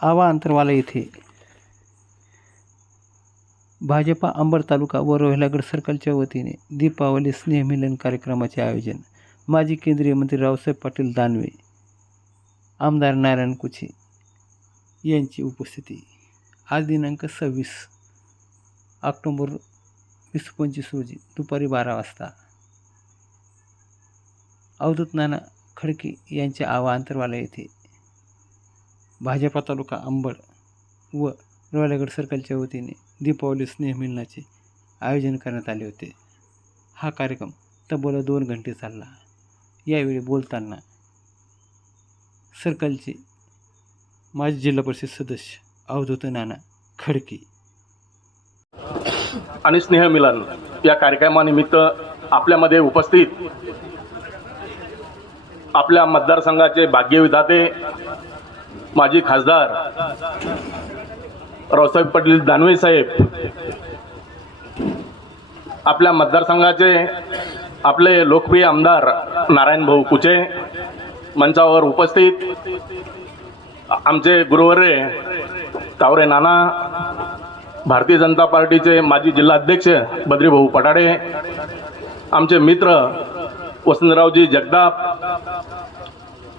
आवा अंतरवाला येथे. भाजपा अंबर तालुका व रोहिलागड सर्कलच्या वतीने दीपावली स्नेहमिलन कार्यक्रमाचे आयोजन. माजी केंद्रीय मंत्री रावसाहेब पाटील दानवे आमदार नारायण कुचे यांची उपस्थिती. आज दिनांक सव्वीस ऑक्टोंबर वीस पंचवीस रोजी दुपारी बारा वाजता. अवधूत नाना खडके यांच्या आवा अंतरवाला येथे. भाजपा तालुका अंबड व रोलागड सर्कलच्या वतीने दीपावली स्नेहमिलनाचे आयोजन करण्यात आले होते. हा कार्यक्रम तब्बल दोन घंटे चालला. यावेळी बोलताना सर्कलचे माजी जिल्हा परिषद सदस्य अवधूत नाना खडके. आणि स्नेहमिलन या कार्यक्रमानिमित्त आपल्यामध्ये उपस्थित आपल्या मतदारसंघाचे भाग्यविधाते माजी खासदार रावसाहेब पाटील दानवे साहेब आपल्या मतदारसंघाचे आपले लोकप्रिय आमदार नारायण भाऊ कुचे मंचावर उपस्थित आमचे गुरुवरे तावरे नाना भारतीय जनता पार्टीचे माजी जिल्हाध्यक्ष बद्रीभाऊ पटाडे आमचे मित्र वसंतरावजी जगदाप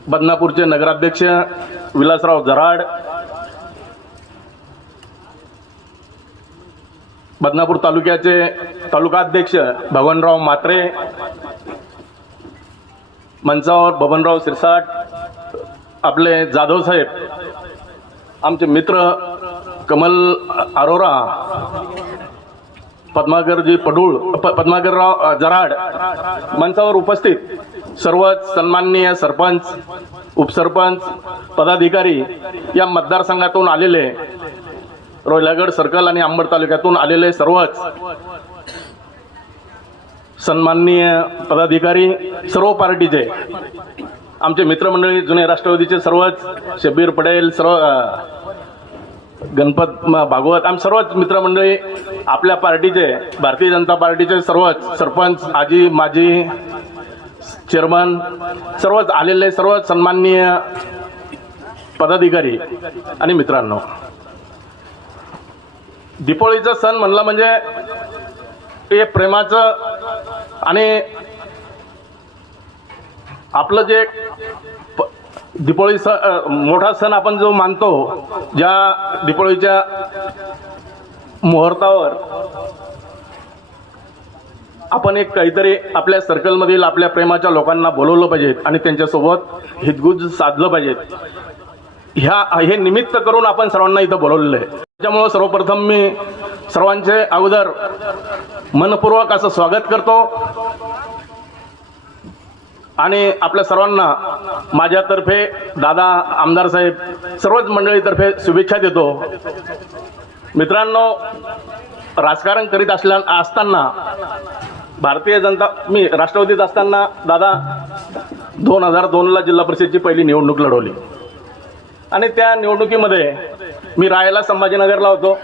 बदनापूरचे नगराध्यक्ष विलासराव जराड बदनापूर तालुक्याचे तालुकाध्यक्ष भगवनराव मात्रे मंचावर बबनराव सिरसाट आपले जाधव साहेब आमचे मित्र कमल अरोरा पद्माकरजी पडूळ प पद्माकरराव जराड मंचावर उपस्थित सर्व सन्माननीय सरपंच उपसरपंच पदाधिकारी या मतदारसंघातून आलेले रोयलागड सर्कल आणि अंबड तालुक्यातून आलेले सर्वच सन्माननीय पदाधिकारी सर्व पार्टीचे आमचे मित्रमंडळी जुने राष्ट्रवादीचे सर्वच शब्बीर पटेल सर्व गणपत भागवत आम्ही सर्वच मित्रमंडळी आपल्या पार्टीचे भारतीय जनता पार्टीचे सर्वच सरपंच आजी माजी चेअरमन सर्वच आलेले सर्व सन्माननीय पदाधिकारी आणि मित्रांनो. दीपावलीचा सण म्हणला म्हणजे हे प्रेमाचं आणि आपलं जे दीपावळी सण मोठा सण आपण जो मानतो ज्या दीपावळीच्या मुहूर्तावर आपण एक काहीतरी आपल्या सर्कलमधील आपल्या प्रेमाच्या लोकांना बोलवलं पाहिजे आणि त्यांच्यासोबत हितगुज साधलं पाहिजेत ह्या हे निमित्त करून आपण सर्वांना इथं बोलवलेलं आहे. त्याच्यामुळं सर्वप्रथम मी सर्वांचे अगोदर मनपूर्वक असं स्वागत करतो. आणि आपल्या सर्वांना माझ्यातर्फे दादा आमदार साहेब सर्वच मंडळीतर्फे शुभेच्छा देतो. मित्रांनो राजकारण करीत असल्या असताना भारतीय जनता मी राष्ट्रवादीत असताना दादा दोन हजार दोनला जिल्हा परिषदची पहिली निवडणूक लढवली. आणि त्या निवडणुकीमध्ये मी राहायला संभाजीनगरला होतो.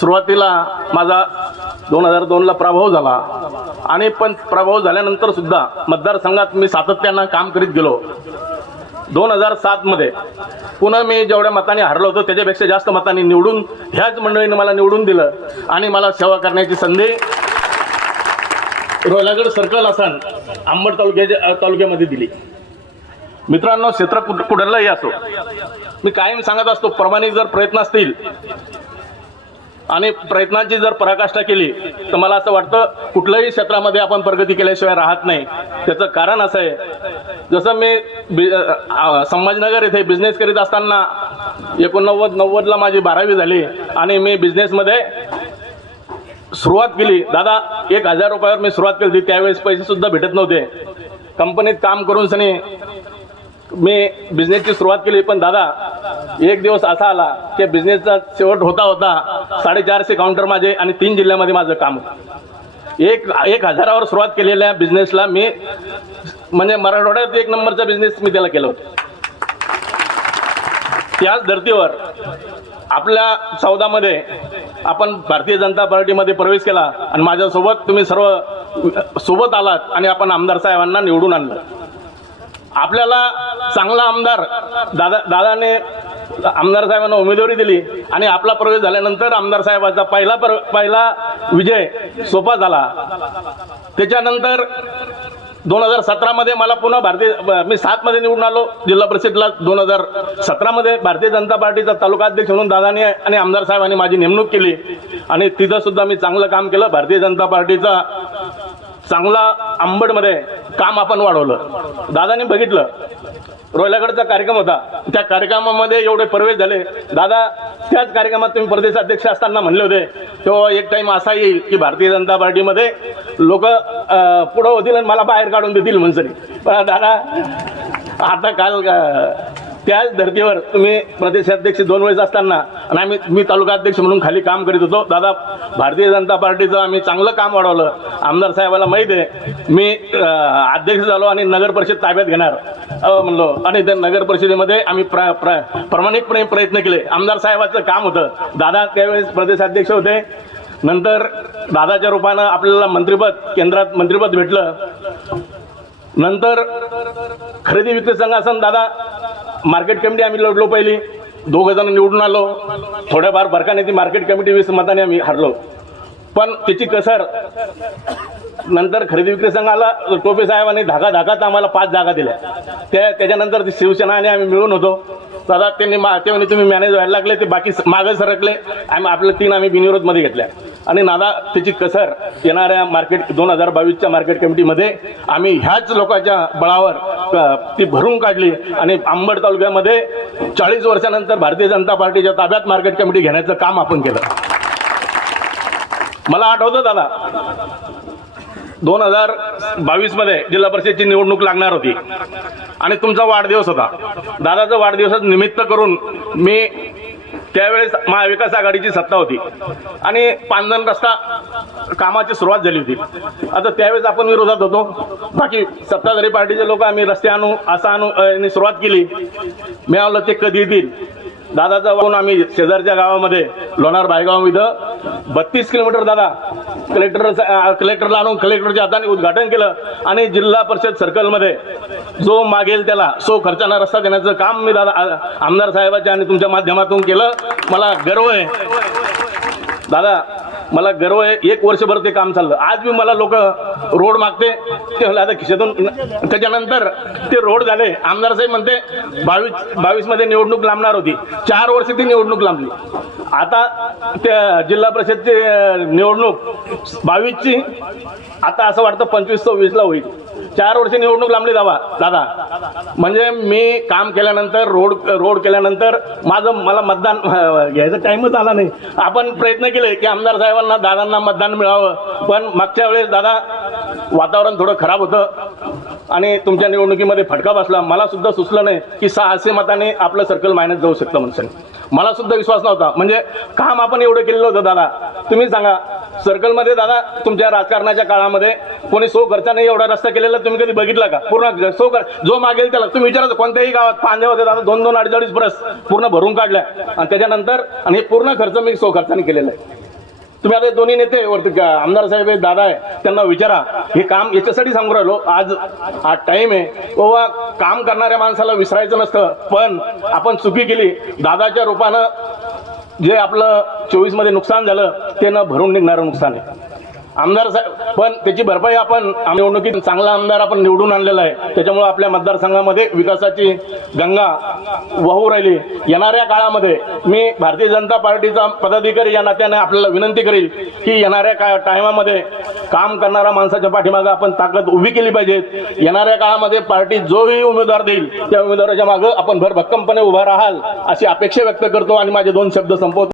सुरुवातीला माझा दोन हजार दोनला प्रभाव झाला. आणि पण प्रभाव झाल्यानंतर सुद्धा मतदारसंघात मी सातत्यानं काम करीत गेलो. दोन हजार सातमध्ये पुन्हा मी जेवढ्या मताने हरलो होतो त्याच्यापेक्षा जास्त मतांनी निवडून ह्याच मंडळीने मला निवडून दिलं आणि मला सेवा करण्याची संधी रोलागड सर्कल असन आंबड तालुक्याच्या तालुक्यामध्ये दिली. मित्रांनो क्षेत्र कुठलाही असो. मी कायम सांगत असतो प्रमाणिक जर प्रयत्न असतील आणि प्रयत्नांची जर पराकाष्ठा केली तर मला असं वाटतं कुठल्याही क्षेत्रामध्ये आपण प्रगती केल्याशिवाय राहत नाही. त्याचं कारण असं आहे जसं मी बि संभाजीनगर येथे बिझनेस करीत असताना एकोणनव्वद नव्वदला माझी बारावी झाली आणि मी बिझनेसमध्ये सुरुवात केली. दादा एक हजार रुपयावर मी सुरुवात केली होती. त्यावेळेस पैसे सुद्धा भेटत नव्हते. कंपनीत काम करून सनी मी बिझनेसची सुरुवात केली. पण दादा एक दिवस असा आला की बिझनेसचा शेवट होता होता साडेचारशे काउंटर माझे आणि तीन जिल्ह्यामध्ये माझं काम एक एक हजारावर सुरुवात केलेल्या बिझनेसला मी म्हणजे मराठवाड्यात एक नंबरचा बिझनेस मी त्याला केला होता. त्याच धर्तीवर आपल्या सौदामध्ये आपण भारतीय जनता पार्टीमध्ये प्रवेश केला आणि माझ्यासोबत तुम्ही सर्व सोबत आलात आणि आपण आमदार साहेबांना निवडून आणलं. आपल्याला चांगला आमदार दादा दादाने आमदार साहेबांना उमेदवारी दिली आणि आपला प्रवेश झाल्यानंतर आमदार साहेबाचा पहिला पर पहिला विजय सोपा झाला. त्याच्यानंतर दोन हजार सतरामध्ये मला पुन्हा भारतीय मी सातमध्ये निवडून आलो जिल्हा परिषदला दोन हजार सतरामध्ये भारतीय जनता पार्टीचा तालुका अध्यक्ष म्हणून दादाने आणि आमदार साहेबांनी माझी नेमणूक केली. आणि तिथं सुद्धा मी चांगलं काम केलं. भारतीय जनता पार्टीचा चांगला आंबडमध्ये काम आपण वाढवलं. दादाने बघितलं. रोयलागडचा कार्यक्रम होता. त्या कार्यक्रमामध्ये एवढे प्रवेश झाले. दादा त्याच कार्यक्रमात तुम्ही प्रदेश अध्यक्ष असताना म्हणले होते तेव्हा एक टाइम असा येईल की भारतीय जनता पार्टीमध्ये लोक पुढं होतील आणि मला बाहेर काढून देतील म्हणसरी पण दादा आता काल त्याच धर्तीवर तुम्ही प्रदेशाध्यक्ष दोन वेळेस असताना आणि आम्ही मी तालुका अध्यक्ष म्हणून खाली काम करीत होतो. दादा भारतीय जनता पार्टीचं आम्ही चांगलं काम वाढवलं. आमदार साहेबाला माहीत आहे. मी अध्यक्ष झालो आणि नगर परिषद ताब्यात घेणार. म्हणलो. आणि त्या नगर परिषदेमध्ये आम्ही प्र प्र प्रामाणिकपणे प्रयत्न केले. आमदार साहेबाचं काम होतं. दादा त्यावेळेस प्रदेशाध्यक्ष होते. नंतर दादाच्या रूपानं आपल्याला मंत्रिपद केंद्रात मंत्रिपद भेटलं. नंतर खरेदी विक्री संघासन दादा मार्केट कमिटी आम्ही लढलो पहिली. दोघं जण निवडून आलो. थोड्याफार फरकाने ती मार्केट कमिटी वीस मताने आम्ही हरलो. पण त्याची कसर नंतर खरेदी विक्री संघाला टोपे साहेबांनी धागा धागात आम्हाला पाच जागा दिल्या. त्या त्याच्यानंतर ती शिवसेना आणि आम्ही मिळून होतो. दादा त्यांनी मा ते म्हणे तुम्ही मॅनेज व्हायला लागले ते बाकी मागे मागं सरकले. आम्ही आपलं तीन आम्ही बिनविरोधमध्ये घेतल्या. आणि नादा त्याची कसर येणाऱ्या मार्केट दोन हजार बावीसच्या मार्केट कमिटीमध्ये आम्ही ह्याच लोकांच्या बळावर ती भरून काढली आणि आंबड तालुक्यामध्ये चाळीस वर्षानंतर भारतीय जनता पार्टीच्या ताब्यात मार्केट कमिटी घेण्याचं काम आपण केलं. मला आठवतं दादा दोन हजार बावीसमध्ये जिल्हा परिषदची निवडणूक लागणार होती आणि तुमचा वाढदिवस होता. दादाचा वाढदिवसाचं निमित्त करून मी त्यावेळेस महाविकास आघाडीची सत्ता होती. आणि पानधन रस्ता कामाची सुरुवात झाली होती. आता त्यावेळेस आपण विरोधात होतो. बाकी सत्ताधारी पार्टीचे लोक आम्ही रस्ते आणू असं आणू यांनी सुरुवात केली. मिळालं ते कधी येतील? दादाचा वाहून आम्ही शेजारच्या गावामध्ये लोणार बायगाव इथं बत्तीस किलोमीटर दादा कलेक्टर कलेक्टरला आणून कलेक्टरच्या हाताने उद्घाटन केलं आणि जिल्हा परिषद सर्कलमध्ये जो मागेल त्याला सो खर्चाना रस्ता देण्याचं काम मी दादा आमदार साहेबाच्या आणि तुमच्या माध्यमातून केलं. मला गर्व आहे. दादा मला गर्व आहे एक वर्षभर ते काम चाललं. आज बी मला लोक रोड मागते ते आता खिशातून त्याच्यानंतर ते रोड झाले. आमदार साहेब म्हणते बावीस बावीसमध्ये निवडणूक लांबणार होती. चार वर्ष ती निवडणूक लांबली. आता त्या जिल्हा परिषदची निवडणूक बावीसची आता असं वाटतं पंचवीस सव्वीसला होईल. चार वर्ष निवडणूक लांबली दावा दादा. म्हणजे मी काम केल्यानंतर रोड रोड केल्यानंतर माझं मला मतदान घ्यायचा टाईमच आला नाही. आपण प्रयत्न केले की आमदार साहेबांना दादांना मतदान मिळावं. पण मागच्या वेळेस दादा वातावरण थोडं खराब होतं आणि तुमच्या निवडणुकीमध्ये फटका बसला. मला सुद्धा सुचलं नाही की सहाशे मताने आपलं सर्कल मायनस जाऊ शकतं म्हणून. मला सुद्धा विश्वास नव्हता. म्हणजे काम आपण एवढं केलेलं होतं दादा. तुम्ही सांगा सर्कलमध्ये दादा तुमच्या राजकारणाच्या काळामध्ये कोणी सो खर्चाने एवढा रस्ता केलेला तुम्ही कधी बघितला का? पूर्ण सो कर जो मागेल त्याला. तुम्ही विचारा कोणत्याही गावात पांदे होते दादा दोन दोन अडीच अडीच बरस पूर्ण भरून काढल्या. आणि त्याच्यानंतर आणि हे पूर्ण खर्च मी सो खर्चाने केलेला आहे. तुम्ही आता हे दोन्ही नेते वरती आमदार साहेब आहे दादा आहे त्यांना विचारा. हे काम याच्यासाठी सांगू राहिलो आज हा टाइम आहे. बाबा काम करणाऱ्या माणसाला विसरायचं नसतं पण आपण चुकी केली. दादाच्या रूपानं जे आपलं चोवीसमध्ये नुकसान झालं ते न भरून निघणारं नुकसान आहे. आमदार साहेब पण त्याची भरपाई आपण निवडणुकीत चांगला आमदार आपण निवडून आणलेला आहे. त्याच्यामुळे आपल्या मतदारसंघामध्ये विकासाची गंगा वाहू राहिली. येणाऱ्या काळामध्ये मी भारतीय जनता पार्टीचा पदाधिकारी या नात्याने आपल्याला विनंती करेल की येणाऱ्या का टायमामध्ये काम करणाऱ्या माणसाच्या पाठीमागे आपण ताकद उभी केली पाहिजे येणाऱ्या काळामध्ये पार्टी जोही उमेदवार देईल त्या उमेदवाराच्या मागे आपण भरभक्कमपणे उभा राहाल अशी अपेक्षा व्यक्त करतो आणि माझे दोन शब्द संपवतो.